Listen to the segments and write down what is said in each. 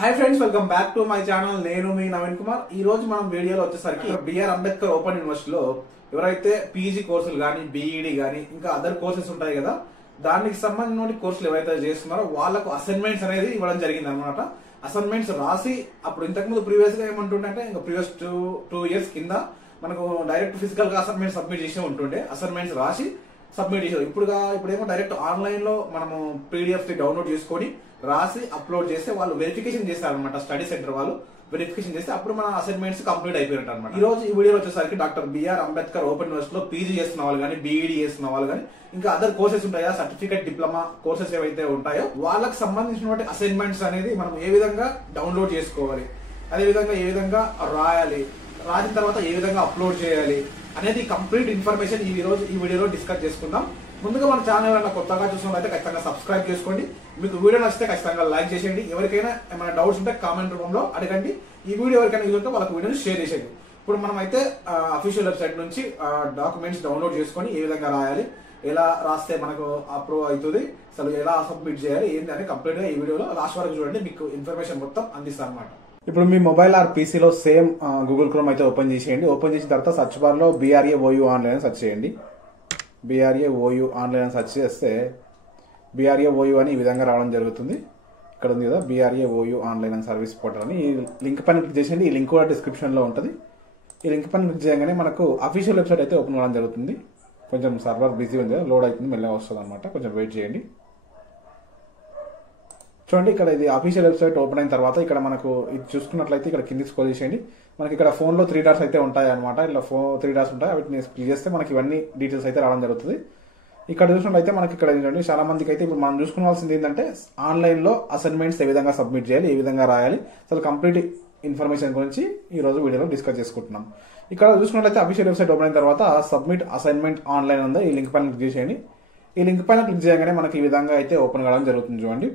Hi friends, welcome back to my channel. నేను మీ నవీన్ కుమార్. ఈ రోజు మనం వీడియోలో వచ్చేసరికి బిఆర్ అంబేద్కర్ ఓపెన్ యూనివర్సిటీలో ఎవరైతే పీజీ కోర్సులు కానీ బీఈడి కానీ ఇంకా అదర్ కోర్సెస్ ఉంటాయి కదా, దానికి సంబంధించిన కోర్సులు ఎవరైతే చేస్తున్నారో వాళ్ళకు అసైన్మెంట్స్ అనేది ఇవ్వడం జరిగింది అనమాట. అసైన్మెంట్స్ రాసి అప్పుడు ఇంతకుముందు ప్రీవియస్ గా ఏమంటుండే ఇంకా ప్రీవియస్ టూ ఇయర్స్ కింద మనకు డైరెక్ట్ ఫిజికల్ గా అసైన్మెంట్ సబ్మిట్ చేసి ఉంటుండే. అసైన్మెంట్స్ రాసి సబ్మిట్ చేసారు. ఇప్పుడేమో డైరెక్ట్ ఆన్లైన్ లో మనము పీడిఎఫ్ డౌన్లోడ్ చేసుకొని రాసి అప్లోడ్ చేస్తే వాళ్ళు వెరిఫికేషన్ చేస్తారు అనమాట. స్టడీ సెంటర్ వాళ్ళు వెరిఫికేషన్ చేస్తే అప్పుడు మన అసైన్మెంట్స్ కంప్లీట్ అయిపోయినట్టు అనమాట. ఈ రోజు ఈ వీడియోలో వచ్చేసరికి డాక్టర్ బిఆర్ అంబేద్కర్ ఓపెన్ యూనివర్సిటీలో పీజీ చేస్తున్న వాళ్ళు కానీ బీఈడి చేస్తున్న వాళ్ళు కానీ ఇంకా అదర్ కోర్సెస్ ఉంటాయా, సర్టిఫికేట్ డిప్లొమా కోర్సెస్ ఏవైతే ఉంటాయో వాళ్ళకి సంబంధించినటువంటి అసైన్మెంట్స్ అనేది మనం ఏ విధంగా డౌన్లోడ్ చేసుకోవాలి, అదే విధంగా ఏ విధంగా రాయాలి, రాసిన తర్వాత ఏ విధంగా అప్లోడ్ చేయాలి అనేది కంప్లీట్ ఇన్ఫర్మేషన్ ఈ వీడియోలో డిస్కస్ చేసుకుందాం. ముందుగా మన ఛానల్ ఎవరైనా కొత్తగా చూసినట్లయితే ఖచ్చితంగా సబ్స్క్రైబ్ చేసుకోండి. మీకు వీడియో నచ్చితే ఖచ్చితంగా లైక్ చేసేయండి. ఎవరికైనా ఏమైనా డౌట్స్ ఉంటే కామెంట్ రూపంలో అడగండి. ఈ వీడియో ఎవరికైనా యూజ్ ఉంటే వాళ్ళకి వీడియోని షేర్ చేసేయండి. ఇప్పుడు మనం అయితే అఫీషియల్ వెబ్సైట్ నుంచి డాక్యుమెంట్స్ డౌన్లోడ్ చేసుకొని ఏ విధంగా రాయాలి, ఎలా రాస్తే మనకు అప్రూవ్ అవుతుంది, అసలు ఎలా సబ్మిట్ చేయాలి ఏంటి అని కంప్లీట్ గా ఈ వీడియోలో లాస్ట్ వరకు చూడండి. మీకు ఇన్ఫర్మేషన్ మొత్తం అందిస్తాను అనమాట. ఇప్పుడు మీ మొబైల్ ఆర్ పీసీలో సేమ్ గూగుల్ క్రోమ్ అయితే ఓపెన్ చేసేయండి. ఓపెన్ చేసిన తర్వాత సర్చ్ బార్ లో BRAOU ఆన్లైన్ సెర్చ్ చేయండి. BRAOU ఆన్లైన్ అని సెర్చ్ చేస్తే BRAOU అని ఈ విధంగా రావడం జరుగుతుంది. ఇక్కడ ఉంది కదా BRAOU online and service portal అని. ఈ లింక్ పైన క్లిక్ చేసేయండి. ఈ లింక్ కూడా డిస్క్రిప్షన్ లో ఉంటుంది. ఈ లింక్ పైన క్లిక్ చేయగానే మనకు అఫీషియల్ వెబ్సైట్ అయితే ఓపెన్ అవ్వడం జరుగుతుంది. కొంచెం సర్వర్ బిజీ ఉంది, లోడ్ అవుతుంది, మెల్లగా వస్తుంది అనమాట. కొంచెం వెయిట్ చేయండి. చూడండి, ఇక్కడ ఇది అఫీషియల్ వెబ్సైట్ ఓపెన్ అయిన తర్వాత ఇక్కడ మనకు ఇది చూసుకున్నట్లయితే ఇక్కడ కిందికి స్క్రోల్ చేసేయండి. మనకి ఇక్కడ ఫోన్ లో 3 డాట్స్ అయితే ఉంటాయి అనమాట. ఇలా 3 డాట్స్ ఉంటాయి. వీటిని క్లిక్ చేస్తే మనకి ఇవన్నీ డీటెయిల్స్ అయితే రావడం జరుగుతుంది. ఇక్కడ చూసినట్లయితే మనకి ఇక్కడ ఏంటంటే చాలా మందికి అయితే ఇప్పుడు మనం చూసుకోవాల్సింది ఏంటంటే ఆన్లైన్ లో అసైన్మెంట్స్ ఏ విధంగా సబ్మిట్ చేయాలి, ఏ విధంగా రాయాలి, అసలు కంప్లీట్ ఇన్ఫర్మేషన్ గురించి ఈ రోజు వీడియోలో డిస్కస్ చేసుకుంటున్నాం. ఇక్కడ చూసుకున్నట్లయితే అఫీషియల్ వెబ్సైట్ ఓపెన్ అయిన తర్వాత సబ్మిట్ అసైన్మెంట్ ఆన్లైన్ ఉందో ఈ లింక్ పైన క్లిక్ చేసేయండి. ఈ లింక్ పైన క్లిక్ చేయగానే మనకి ఈ విధంగా అయితే ఓపెన్ కావడం జరుగుతుంది. చూడండి,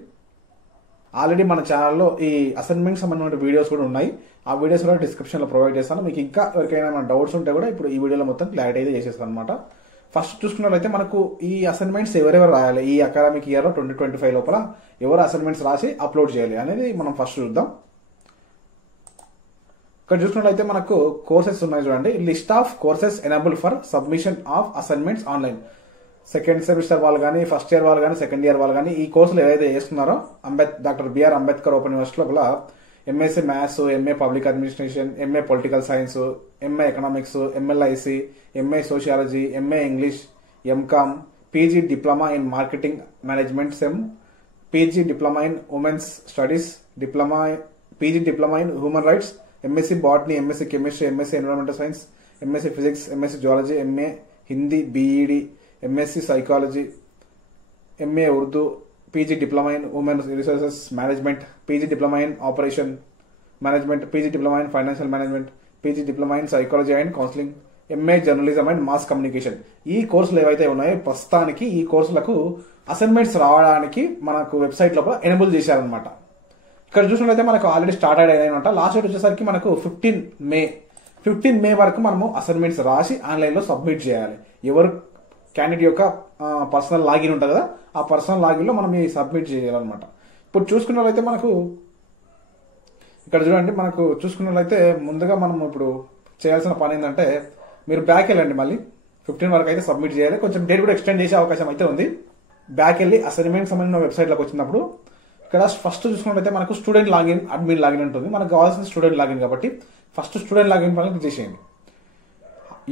ఆల్రెడీ మన ఛానల్లో ఈ అసైన్మెంట్ సంబంధించిన వీడియోస్ కూడా ఉన్నాయి. ఆ వీడియోస్ కూడా డిస్క్రిప్షన్ లో ప్రొవైడ్ చేస్తాను. మీకు ఇంకా ఎవరికైనా డౌట్స్ ఉంటే కూడా ఇప్పుడు ఈ వీడియోలో మొత్తం క్లారిటీ అయితే చేసేస్తాను అనమాట. ఫస్ట్ చూసుకున్నట్లయితే మనకు ఈ అసైన్మెంట్స్ ఎవరెవరు రాయాలి, ఈ అకాడమిక్ ఇయర్ లో 2025 లోపల ఎవరు అసైన్మెంట్స్ రాసి అప్లోడ్ చేయాలి అనేది మనం ఫస్ట్ చూద్దాం. ఇక్కడ చూసుకున్నట్లయితే మనకు కోర్సెస్ ఉన్నాయి. చూడండి, list of courses enable for submission of assignments online. Second semester వాళ్ళు కానీ, ఫస్ట్ ఇయర్ వాళ్ళు కానీ, సెకండ్ ఇయర్ వాళ్ళు కానీ ఈ కోర్సులు ఏదైతే చేస్తున్నారో doctor BR Ambedkar open university లోపల MSc maths, MA public administration, MA political science, MA economics, MLIC, MA sociology, MA English, MCOM, PG diploma in marketing management sem, PG diploma in women's studies, PG diploma in human rights, MSc botany, MSc chemistry, MSc environmental science, MSc physics, MSc zoology, MA Hindi, BED, MSc psychology, MA Urdu, PG diploma in women resources management, PG diploma in operation management, PG diploma in financial management, PG diploma in psychology and counselling, MA journalism and mass communication. ఈ కోర్సులు ఏవైతే ఉన్నాయో ప్రస్తుతానికి ఈ కోర్సులకు assignments రావడానికి మనకు website లోపల ఎనేబుల్ చేశారనమాట. ఇక్కడ చూసినట్లయితే మనకు ఆల్రెడీ స్టార్ట్ అయ్యాయనమాట. లాస్ట్ డేట్ వచ్చేసరికి మనకు 15 మే వరకు మనము అసైన్మెంట్స్ రాసి ఆన్లైన్ లో సబ్మిట్ చేయాలి. ఎవరు క్యాండిడేట్ యొక్క పర్సనల్ లాగిన్ ఉంటుంది కదా, ఆ పర్సనల్ లాగిన్ లో మనం ఈ సబ్మిట్ చేయాలన్నమాట. ఇప్పుడు చూసుకున్నట్లయితే మనకు ఇక్కడ చూడండి, మనకు చూసుకున్నట్లయితే ముందుగా మనం ఇప్పుడు చేయాల్సిన పని ఏంటంటే మీరు బ్యాక్ వెళ్ళండి. మళ్ళీ 15 వరకు అయితే సబ్మిట్ చేయాలి. కొంచెం డేట్ కూడా ఎక్స్టెండ్ చేసే అవకాశం అయితే ఉంది. బ్యాక్ వెళ్ళి అసైన్మెంట్ సంబంధించిన వెబ్సైట్ లోకి వచ్చినప్పుడు ఇక్కడ ఫస్ట్ చూసుకున్నట్లయితే మనకు స్టూడెంట్ లాగిన్, అడ్మిన్ లాగిన్ ఉంటుంది. మనకు కావాల్సిన స్టూడెంట్ లాగిన్ కాబట్టి ఫస్ట్ స్టూడెంట్ లాగిన్ పైన క్లిక్ చేసేయండి.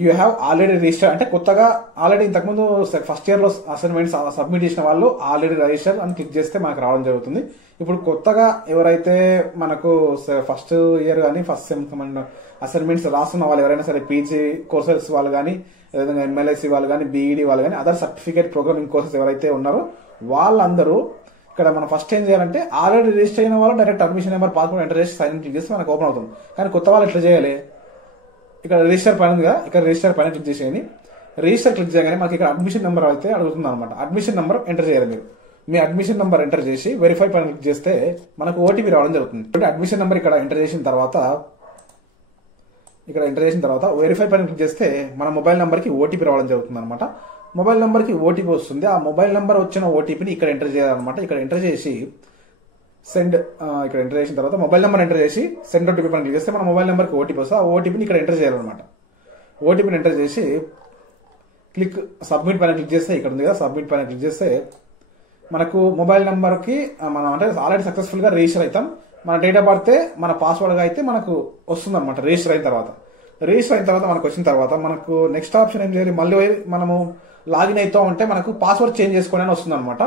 యూ హ్యావ్ ఆల్రెడీ రిజిస్టర్ అంటే కొత్తగా ఆల్రెడీ ఇంతకుముందు ఫస్ట్ ఇయర్ లో అసైన్మెంట్స్ సబ్మిట్ చేసిన వాళ్ళు ఆల్రెడీ రిజిస్టర్ అని క్లిక్ చేస్తే మనకు రావడం జరుగుతుంది. ఇప్పుడు కొత్తగా ఎవరైతే మనకు ఫస్ట్ ఇయర్ కానీ ఫస్ట్ సెమ్ అసైన్మెంట్స్ రాస్తున్న వాళ్ళు ఎవరైనా సరే పీజీ కోర్సెస్ వాళ్ళు కానీ, అదేవిధంగా MLIC వాళ్ళు కానీ, BED వాళ్ళు కానీ, అదర్ సర్టిఫికేట్ ప్రోగ్రామింగ్ కోర్సెస్ ఎవరైతే ఉన్నారో వాళ్ళందరూ ఇక్కడ మనం ఫస్ట్ ఏం చేయాలంటే ఆల్రెడీ రిజిస్టర్ అయిన వాళ్ళు direct admission number password enter చేసి సైన్ క్లిక్ చేస్తే మనకు ఓపెన్ అవుతుంది. కానీ కొత్త వాళ్ళు ఎట్లా చేయాలి, ఇక్కడ రిజిస్టర్ పైన ఉంది కదా, ఇక్కడ రిజిస్టర్ పైన క్లిక్ చేసేయండి. రిజిస్టర్ క్లిక్ చేయగానే మనకి ఇక్కడ అడ్మిషన్ నెంబర్ అయితే అడుగుతుంది అనమాట. అడ్మిషన్ నెంబర్ ఎంటర్ చేయాలి. మీరు మీ అడ్మిషన్ నెంబర్ ఎంటర్ చేసి వెరిఫై పైన క్లిక్ చేస్తే మనకు OTP రావడం జరుగుతుంది. అడ్మిషన్ నెంబర్ ఇక్కడ ఎంటర్ చేసిన తర్వాత వెరిఫై పైన క్లిక్ చేస్తే మన మొబైల్ నెంబర్ కి OTP రావడం జరుగుతుంది అనమాట. మొబైల్ నెంబర్ కి OTP వస్తుంది. ఆ మొబైల్ నెంబర్ వచ్చిన OTPని ఇక్కడ ఎంటర్ చేయాలన్నమాట. ఇక్కడ ఎంటర్ చేసి సెండ్ ఇక్కడ ఎంటర్ చేసిన తర్వాత మొబైల్ నెంబర్ ఎంటర్ చేసి సెండ్ ఓటీపీ పైన క్లిక్ చేస్తే మన మొబైల్ నెంబర్కి ఓటీపీ వస్తుంది. ఆ ఓటీపీని ఇక్కడ ఎంటర్ చేయాలన్నమాట. ఓటీపీని ఎంటర్ చేసి క్లిక్ సబ్మిట్ పైన క్లిక్ చేస్తే ఇక్కడ ఉంది కదా, సబ్మిట్ పైన క్లిక్ చేస్తే మనకు మొబైల్ నెంబర్కి మనం అంటే ఆల్రెడీ సక్సెస్ఫుల్గా రిజిస్టర్ అవుతాం. మన డేట్ ఆఫ్ బర్త్ మన పాస్వర్డ్గా అయితే మనకు వస్తుంది అనమాట. రిజిస్టర్ అయిన తర్వాత మనకు వచ్చిన తర్వాత మనకు నెక్స్ట్ ఆప్షన్ ఏం చేయాలి, మళ్ళీ మనము లాగిన్ అవుతాం అంటే మనకు పాస్వర్డ్ చేంజ్ చేసుకోవడం అని వస్తుంది అనమాట.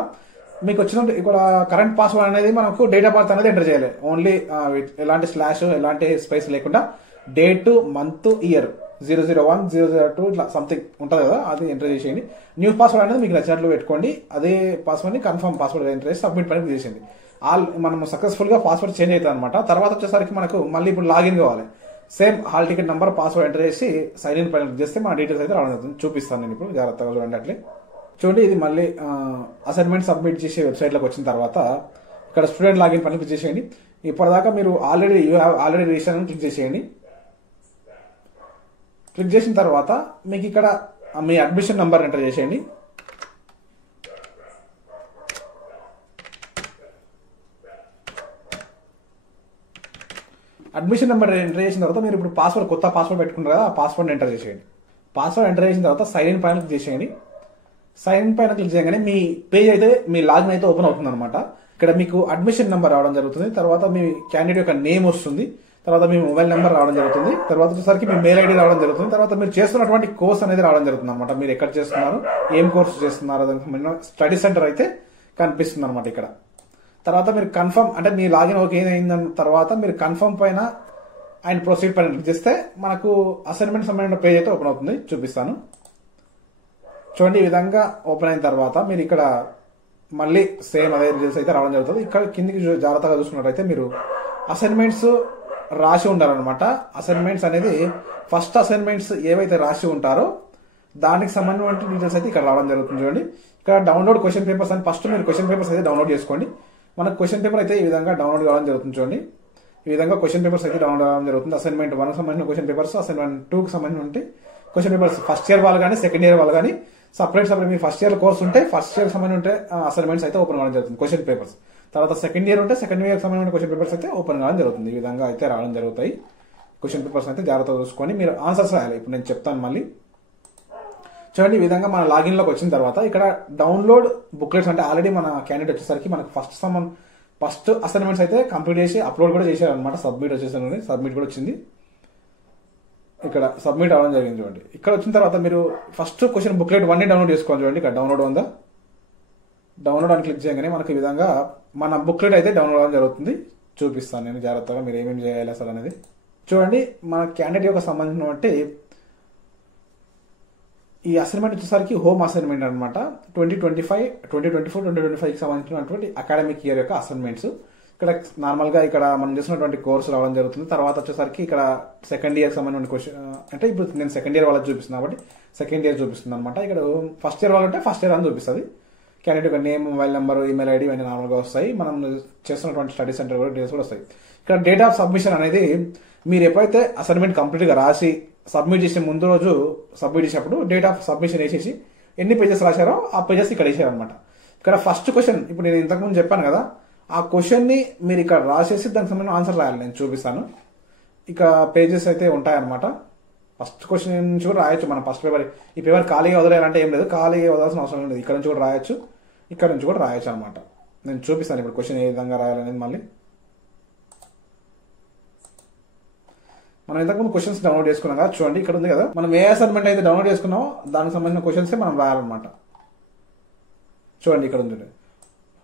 మీకు వచ్చిన ఇక్కడ కరెంట్ పాస్వర్డ్ అనేది మనకు డేట్ ఆఫ్ బర్త్ అనేది ఎంటర్ చేయాలి. ఓన్లీ ఎలాంటి స్లాష్ ఎలాంటి స్పేస్ లేకుండా డేట్ మంత్ ఇయర్ 001 002 ఇట్లా సంథింగ్ ఉంటుంది కదా, అది ఎంటర్ చేసేయండి. న్యూ పాస్వర్డ్ అనేది మీకు నచ్చినట్లు పెట్టుకోండి. అదే పాస్వర్డ్ని కన్ఫర్మ్ పాస్వర్డ్ ఎంటర్ చేసి సబ్మిట్ పైన చేసేయండి. మనం సక్సెస్ఫుల్ గా పాస్వర్డ్ చేంజ్ అవుతుంది అనమాట. తర్వాత వచ్చేసరికి మనకు మళ్ళీ ఇప్పుడు లాగిన్ కావాలి. Same hall ticket number password enter చేసి సైన్ ఇన్ పైన చేస్తే మన డీటెయిల్స్ అయితే రావడం జరుగుతుంది. చూపిస్తాను నేను ఇప్పుడు, జాగ్రత్తగా చూడండి. అట్లే చూడండి, ఇది మళ్ళీ అసైన్మెంట్ సబ్మిట్ చేసే వెబ్సైట్లోకి వచ్చిన తర్వాత ఇక్కడ స్టూడెంట్ లాగిన్ పైన క్లిక్ చేసేయండి. ఇప్పటిదాకా మీరు ఆల్రెడీ రిజిస్టర్ అని క్లిక్ చేసేయండి. క్లిక్ చేసిన తర్వాత మీకు ఇక్కడ మీ అడ్మిషన్ నెంబర్ ఎంటర్ చేసేయండి. అడ్మిషన్ నెంబర్ ఎంటర్ చేసిన తర్వాత మీరు ఇప్పుడు కొత్త పాస్వర్డ్ పెట్టుకుంటారు కదా, ఆ పాస్వర్డ్ ఎంటర్ చేసేయండి. పాస్వర్డ్ ఎంటర్ చేసిన తర్వాత సైన్ ఇన్ పైన క్లిక్ చేసేయండి. సైన్ ఇన్ పైన క్లిక్ చేయగానే మీ పేజ్ అయితే మీ లాగిన్ అయితే ఓపెన్ అవుతుంది అనమాట. ఇక్కడ మీకు అడ్మిషన్ నెంబర్ రావడం జరుగుతుంది. తర్వాత మీ క్యాండిడేట్ యొక్క నేమ్ వస్తుంది. తర్వాత మీ మొబైల్ నెంబర్ రావడం జరుగుతుంది. తర్వాత వచ్చేసరికి మీ మెయిల్ ఐడి రావడం జరుగుతుంది. తర్వాత మీరు చేస్తున్నటువంటి కోర్స్ అనేది రావడం జరుగుతుంది అనమాట. మీరు ఎక్కడ చేస్తున్నారు, ఏం కోర్సు చేస్తున్నారు, స్టడీ సెంటర్ అయితే కనిపిస్తుంది అనమాట ఇక్కడ. తర్వాత మీరు కన్ఫర్మ్ అంటే మీ లాగిన్ ఓకే అయిందని తర్వాత మీరు కన్ఫర్మ్ పైన అండ్ ప్రొసీడ్ పైన క్లిక్ చేస్తే మనకు అసైన్మెంట్ సంబంధించిన పేజ్ అయితే ఓపెన్ అవుతుంది. చూపిస్తాను చూడండి. ఈ విధంగా ఓపెన్ అయిన తర్వాత మీరు ఇక్కడ మళ్ళీ సేమ్ అదే రిజల్ట్స్ అయితే రావడం జరుగుతుంది. ఇక్కడ కిందికి జాగ్రత్తగా చూసుకున్నట్టయితే మీరు అసైన్మెంట్స్ రాసి ఉండాలన్నమాట. అసైన్మెంట్స్ అనేది ఫస్ట్ అసైన్మెంట్స్ ఏవైతే రాసి ఉంటారో దానికి సంబంధించిన డీటెయిల్స్ అయితే ఇక్కడ రావడం జరుగుతుంది. చూడండి, ఇక్కడ డౌన్లోడ్ క్వశ్చన్ పేపర్స్ అని ఫస్ట్ మీరు క్వశ్చన్ పేపర్స్ అయితే డౌన్లోడ్ చేసుకోండి. మనకు క్వశ్చన్ పేపర్ అయితే ఈ విధంగా డౌన్లోడ్ కావడం జరుగుతుంది. చూడండి, ఈ విధంగా క్వశ్చన్ పేపర్స్ అయితే డౌన్లోడ్ కావడం జరుగుతుంది. అసైన్మెంట్ 1 సంబంధించిన క్వశ్చన్ పేపర్స్, అసైన్మెంట్ 2 సంబంధించిన క్వశ్చన్ పేపర్స్ ఫస్ట్ ఇయర్ వాళ్ళు కానీ సెకండ్ ఇయర్ వాళ్ళు కానీ సపరేట్ మీ ఫస్ట్ ఇయర్ కోర్స్ ఉంటే ఫస్ట్ ఇయర్ సంబంధించి ఉంటే అసైన్మెంట్స్ అయితే ఓపెన్ కావడం జరుగుతుంది క్వశ్చన్ పేపర్స్. తర్వాత సెకండ్ ఇయర్ ఉంటే సెకండ్ ఇయర్ సంబంధించిన క్వశ్చన్ పేపర్స్ అయితే ఓపెన్ కావడం జరుగుతుంది. ఈ విధంగా అయితే రావడం జరుగుతాయి. క్వశ్చన్ పేపర్స్ అయితే జాగ్రత్తగా చూసుకొని మీరు ఆన్సర్స్ రాయాలి. ఇప్పుడు నేను చెప్తాను మళ్ళీ చూడండి. ఈ విధంగా మన లాగిన్ లోకి వచ్చిన తర్వాత ఇక్కడ డౌన్లోడ్ బుక్లెట్స్ అంటే ఆల్రెడీ మన క్యాండిడేట్ వచ్చేసరికి మనకు ఫస్ట్ అసైన్మెంట్స్ అయితే కంప్లీట్ చేసి అప్లోడ్ కూడా చేశారు అనమాట. సబ్మిట్ వచ్చేసరికి సబ్మిట్ కూడా వచ్చింది. ఇక్కడ సబ్మిట్ అవ్వడం జరిగింది. చూడండి, ఇక్కడ వచ్చిన తర్వాత మీరు ఫస్ట్ క్వశ్చన్ బుక్లెట్ 1 డౌన్లోడ్ చేసుకోవాలి. చూడండి, ఇక్కడ డౌన్లోడ్ ఉందా, డౌన్లోడ్ అని క్లిక్ చేయగానే మనకి ఈ విధంగా మన బుక్లెట్ అయితే డౌన్లోడ్ అవ్వడం జరుగుతుంది. చూపిస్తాను నేను జాగ్రత్తగా మీరు ఏమేమి చేయాలి అసలు అనేది. చూడండి, మన క్యాండిడేట్ యొక్క సంబంధించినటువంటి ఈ అసైన్మెంట్ వచ్చేసరికి హోమ్ అసైన్మెంట్ అనమాట. 2024 2025కి సంబంధించినటువంటి అకాడమిక్ ఇయర్ యొక్క అసైన్మెంట్స్. ఇక్కడ నార్మల్ గా ఇక్కడ మనం చేసినటువంటి కోర్సు రావడం జరుగుతుంది. తర్వాత వచ్చేసరికి ఇక్కడ సెకండ్ ఇయర్ సంబంధించిన క్వశ్చన్ అంటే ఇప్పుడు నేను సెకండ్ ఇయర్ వాళ్ళకి చూపిస్తున్నాను కాబట్టి సెకండ్ ఇయర్ చూపిస్తుంది అనమాట. ఇక్కడ ఫస్ట్ ఇయర్ వాళ్ళంటే ఫస్ట్ ఇయర్ అని చూపిస్తుంది. క్యాండిడేట్ యొక్క name, mobile number, email ID ఇవన్నీ నార్మల్గా వస్తాయి. మనం చేస్తున్నటువంటి స్టడీ సెంటర్ కూడా డీటెయిల్స్ కూడా వస్తాయి. ఇక్కడ డేట్ ఆఫ్ సబ్మిషన్ అనేది మీరు ఎప్పుడైతే అసైన్మెంట్ కంప్లీట్ గా రాసి సబ్మిట్ చేసే ముందు రోజు సబ్మిట్ చేసేటప్పుడు డేట్ ఆఫ్ సబ్మిషన్ వేసేసి ఎన్ని పేజెస్ రాశారో ఆ పేజెస్ ఇక్కడ వేసారనమాట. ఇక్కడ ఫస్ట్ క్వశ్చన్ ఇప్పుడు నేను ఇంతకుముందు చెప్పాను కదా, ఆ క్వశ్చన్ ని మీరు ఇక్కడ రాసేసి దానికి సంబంధించిన ఆన్సర్ రాయాలి. నేను చూపిస్తాను. ఇక పేజెస్ అయితే ఉంటాయన్నమాట. ఫస్ట్ క్వశ్చన్ నుంచి కూడా రాయొచ్చు. మనం ఫస్ట్ పేపర్ ఈ పేపర్ ఖాళీగా వదిలేయాలంటే ఏం లేదు, ఖాళీగా వదలాల్సిన అవసరం లేదు. ఇక్కడ నుంచి కూడా రాయొచ్చు, ఇక్కడ నుంచి కూడా రాయొచ్చు అనమాట. నేను చూపిస్తాను ఇప్పుడు క్వశ్చన్ ఏ విధంగా రాయాలనేది. మళ్ళీ మనం ఇంతకుముందు క్వశ్చన్స్ డౌన్లోడ్ చేసుకున్నాం కదా, చూడండి ఇక్కడ ఉంది కదా, మనం ఏ అసైన్మెంట్ అయితే డౌన్లోడ్ చేసుకున్నామో దానికి సంబంధించిన క్వశ్చన్స్ మనం రాయాలన్నమాట. చూడండి ఇక్కడ ఉంది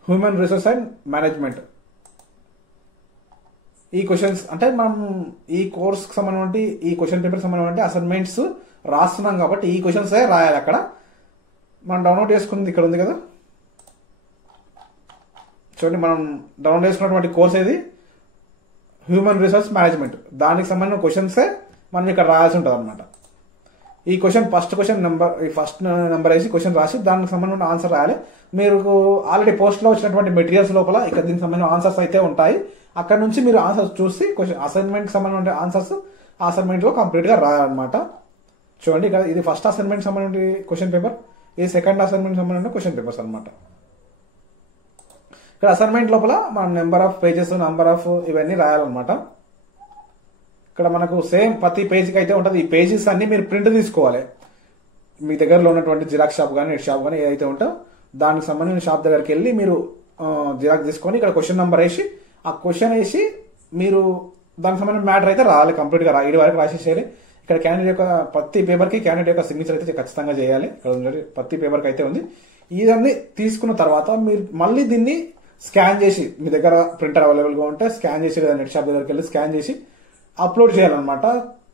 హ్యూమన్ రిసోర్స్ అండ్ మేనేజ్మెంట్. ఈ క్వశ్చన్స్ అంటే మనం ఈ కోర్స్ కి సంబంధించి ఈ క్వశ్చన్ పేపర్ సంబంధించి అసైన్మెంట్స్ రాస్తున్నాం కాబట్టి ఈ క్వశ్చన్స్ రాయాలి. అక్కడ మనం డౌన్లోడ్ చేసుకుంది ఇక్కడ ఉంది కదా, చూడండి మనం డౌన్లోడ్ చేసుకున్నటువంటి కోర్స్ ఏది, హ్యూమన్ రిసోర్స్ మేనేజ్మెంట్. దానికి సంబంధించిన క్వశ్చన్సే మనం ఇక్కడ రాయాల్సి ఉంటుంది అనమాట. ఈ క్వశ్చన్ ఫస్ట్ నెంబర్ వేసి క్వశ్చన్ రాసి దానికి సంబంధించిన ఆన్సర్ రాయాలి. మీరు ఆల్రెడీ పోస్ట్ లో వచ్చినటువంటి మెటీరియల్స్ లోపల ఇక్కడ దీనికి సంబంధించిన ఆన్సర్స్ అయితే ఉంటాయి. అక్కడ నుంచి మీరు ఆన్సర్స్ చూసి అసైన్మెంట్ కి సంబంధించిన ఆన్సర్స్ ఆ అసైన్మెంట్ లో కంప్లీట్ గా రాయాలన్నమాట. చూడండి ఇక్కడ ఇది ఫస్ట్ అసైన్మెంట్ సంబంధించిన క్వశ్చన్ పేపర్, ఇది సెకండ్ అసైన్మెంట్ సంబంధించిన క్వశ్చన్ పేపర్స్ అనమాట. ఇక్కడ అసైన్మెంట్ లోపల మనం number of pages, number of ఇవన్నీ రాయాలన్నమాట. ఇక్కడ మనకు సేమ్ ప్రతి పేజీకి అయితే ఉంటుంది. ఈ పేజెస్ అన్ని మీరు ప్రింట్ తీసుకోవాలి. మీ దగ్గరలో ఉన్నటువంటి జిరాక్స్ షాప్ కానీ నెట్ షాప్ కానీ ఏదైతే ఉంటో దానికి సంబంధించిన షాప్ దగ్గరికి వెళ్ళి మీరు జిరాక్స్ తీసుకొని ఇక్కడ క్వశ్చన్ నెంబర్ వేసి ఆ క్వశ్చన్ వేసి మీరు దానికి సంబంధించిన మ్యాటర్ అయితే రాయాలి. కంప్లీట్గా ఇది వరకు రాసేసేయాలి. ఇక్కడ క్యాండిడేట్ యొక్క ప్రతి పేపర్కి క్యాండిడేట్ యొక్క సిగ్నేచర్ అయితే ఖచ్చితంగా చేయాలి. ఇక్కడ ప్రతి పేపర్కి అయితే ఉంది. ఇదన్నీ తీసుకున్న తర్వాత మీరు మళ్ళీ దీన్ని స్కాన్ చేసి మీ దగ్గర ప్రింటర్ అవైలబుల్గా ఉంటే స్కాన్ చేసి లేదా నెట్ షాప్ దగ్గరికి వెళ్ళి స్కాన్ చేసి అప్లోడ్ చేయాలన్నమాట.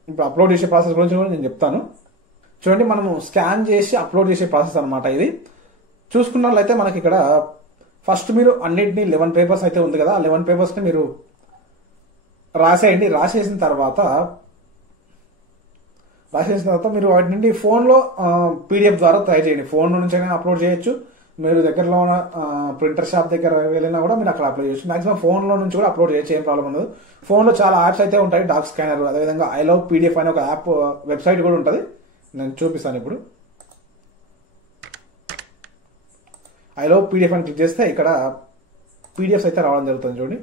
ఇప్పుడు అప్లోడ్ చేసే ప్రాసెస్ గురించి కూడా నేను చెప్తాను. చూడండి, మనము స్కాన్ చేసి అప్లోడ్ చేసే ప్రాసెస్ అనమాట ఇది. చూసుకున్నట్లయితే మనకి ఇక్కడ ఫస్ట్ మీరు అన్నిటినీ 11 పేపర్స్ అయితే ఉంది కదా, 11 పేపర్స్ని మీరు రాసేయండి. రాసేసిన తర్వాత మీరు వాటి నుండి ఫోన్లో పీడిఎఫ్ ద్వారా ట్రై చేయండి. ఫోన్ నుంచి అయినా అప్లోడ్ చేయొచ్చు. మీరు దగ్గరలో ఉన్న ప్రింటర్ షాప్ దగ్గర వెళ్ళినా కూడా మీరు అక్కడ అప్లోడ్ చేయొచ్చు. మాక్సిమం ఫోన్లో నుంచి కూడా అప్లోడ్ చేయొచ్చు, ఏం ప్రాబ్లం ఉండదు. ఫోన్లో చాలా యాప్స్ అయితే ఉంటాయి, డాక్ స్కానర్, అదేవిధంగా ఐ లవ్ పీడిఎఫ్ అనే ఒక యాప్ వెబ్సైట్ కూడా ఉంటుంది. నేను చూపిస్తాను. ఇప్పుడు ఐ లవ్ పీడిఎఫ్ అని క్లిక్ చేస్తే ఇక్కడ పీడిఎఫ్స్ అయితే రావడం జరుగుతుంది. చూడండి,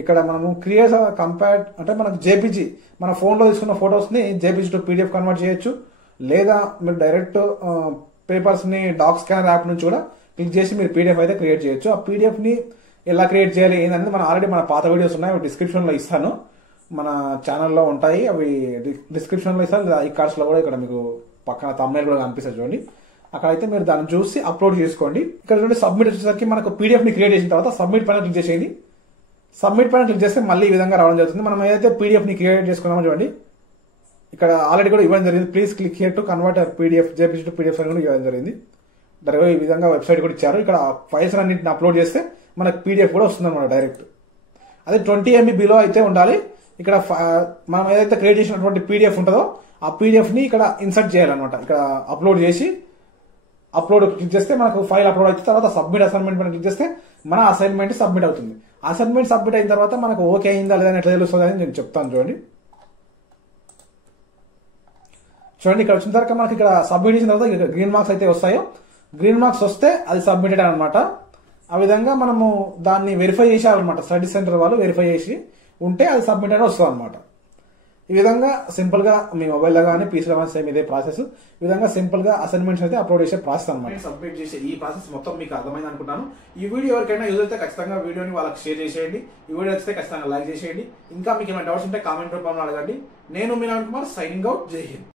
ఇక్కడ మనము క్రియేట్ కంపేర్ అంటే మనకు జేపీజీ, మన ఫోన్లో తీసుకున్న ఫొటోస్ని జేపీజీ టు పీడిఎఫ్ కన్వర్ట్ చేయొచ్చు. లేదా మీరు డైరెక్ట్ పేపర్స్ని డాక్ స్కానర్ యాప్ నుంచి కూడా క్లిక్ చేసి మీరు పీడిఎఫ్ అయితే క్రియేట్ చేయొచ్చు. ఆ పీడిఎఫ్ని ఎలా క్రియేట్ చేయాలి ఏంటంటే మనం ఆల్రెడీ మన పాత వీడియోస్ ఉన్నాయి, అవి డిస్క్రిప్షన్లో ఇస్తాను. మన ఛానల్లో ఉంటాయి, అవి డిస్క్రిప్షన్లో ఇస్తాను. ఈ కార్డ్స్లో కూడా ఇక్కడ మీకు పక్కన తమ్నైల్ కూడా కనిపిస్తుంది. చూడండి, అక్కడైతే మీరు దాన్ని చూసి అప్లోడ్ చేసుకోండి. ఇక్కడ చూడండి, సబ్మిట్ వచ్చేసరికి మనకు పీడిఎఫ్ ని క్రియేట్ చేసిన తర్వాత సబ్మిట్ పైన క్లిక్ చేసేయండి. సబ్మిట్ పైన క్లిక్ చేస్తే మళ్ళీ ఈ విధంగా రావడం జరుగుతుంది. మనం ఏదైతే పీడిఎఫ్ ని క్రియేట్ చేసుకున్నామో చూడండి, ఇక్కడ ఆల్రెడీ కూడా ఇవ్వడం జరిగింది. Please click here to convert PDF JPG to PDF అని కూడా ఇవ్వడం జరిగింది. డైరెక్ట్గా ఈ విధంగా వెబ్సైట్ కూడా ఇచ్చారు. ఇక్కడ ఫైల్స్ అన్నింటిని అప్లోడ్ చేస్తే మనకు పీడిఎఫ్ కూడా వస్తుంది అనమాట డైరెక్ట్. అదే 20 MB బిలో అయితే ఉండాలి. ఇక్కడ మనం ఏదైతే క్రియేట్ చేసినటువంటి పీడిఎఫ్ ఉంటుందో ఆ పీడిఎఫ్ ని ఇక్కడ ఇన్సర్ట్ చేయాలన్నమాట. ఇక్కడ అప్లోడ్ చేసి అప్లోడ్ క్లిక్ చేస్తే మనకు ఫైల్ అప్లోడ్ అవుతుంది. తర్వాత సబ్మిట్ అసైన్మెంట్ పైన క్లిక్ చేస్తే మన అసైన్మెంట్ సబ్మిట్ అవుతుంది. అసైన్మెంట్ సబ్మిట్ అయిన తర్వాత మనకు ఓకే అయిందా లేదా ఎట్లా తెలుస్తుంది అని నేను చెప్తాను. చూడండి, ఇక్కడ వచ్చిన తర్వాత మనకి ఇక్కడ సబ్మిట్ చేసిన తర్వాత గ్రీన్ మార్క్స్ అయితే వస్తాయో, గ్రీన్ మార్క్స్ వస్తే అది సబ్మిటెడ్ అనమాట. ఆ విధంగా మనము దాన్ని వెరిఫై చేసేయాలన్నమాట. స్టడీ సెంటర్ వాళ్ళు వెరిఫై చేసి ఉంటే అది సబ్మిటెడ్ వస్తుంది అనమాట. ఈ విధంగా సింపుల్ గా మీ మొబైల్లో కానీ పీసీలో కానీ సేమ్ ఇదే ప్రాసెస్. ఈ విధంగా సింపుల్ గా అసైన్మెంట్స్ అయితే అప్లోడ్ చేసే ప్రాసెస్ అనమాట. సబ్మిట్ చేసే ఈ ప్రాసెస్ మొత్తం మీకు అర్థమైంది అనుకుంటాను. ఈ వీడియో ఎవరికైనా యూజ్ అయితే ఖచ్చితంగా వీడియోని వాళ్ళకి షేర్ చేసేయండి. ఈ వీడియో వస్తే ఖచ్చితంగా లైక్ చేసేయండి. ఇంకా మీకు ఏమైనా డౌట్స్ ఉంటే కామెంట్ రూపంలో అడగండి. నేను మీ నారాయణ కుమార్, సైనింగ్ అవుట్. జై హింద్.